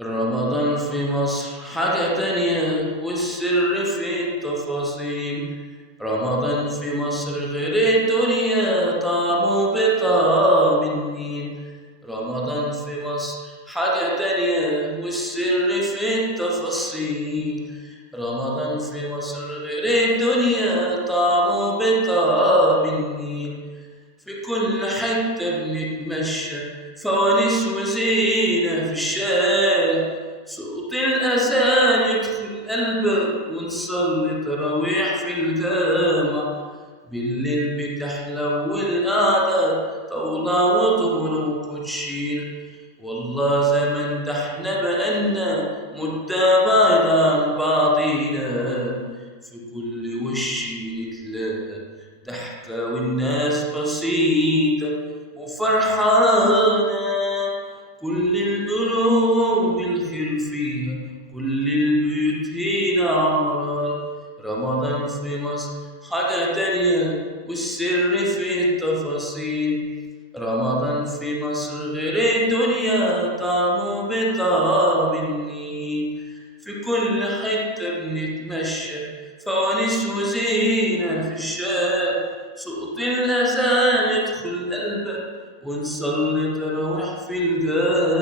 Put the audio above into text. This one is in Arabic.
رمضان في مصر حاجة تانية والسر في التفاصيل. رمضان في مصر غير الدنيا طعمه بطعم النيل. رمضان في مصر حاجة تانية والسر في التفاصيل. رمضان في مصر غير الدنيا طعمه بطعم النيل. في كل حتة بنتمشى فوانيس وزينة في الشارع، صوت الأذان يدخل قلبك ونصلي تراويح في الجامع. بالليل بتحلو القعدة طاولة وطبل وكوتشينة. والله زمان ده احنا بقالنا مدة بعيد عن بعضينا. في كل وش نتلاقى ضحكة والناس بسيطة وفرحانة. كل القلوب الخير فيها، كل البيوت هنا عمران. رمضان في مصر حاجة تانية والسر في التفاصيل. رمضان في مصر غير الدنيا طعمه بطعم النيل. في كل حتة بنتمشى فوانيس وزينة في الشارع، صوت الأذان يدخل قلبك ونصلي تراويح في الجامع.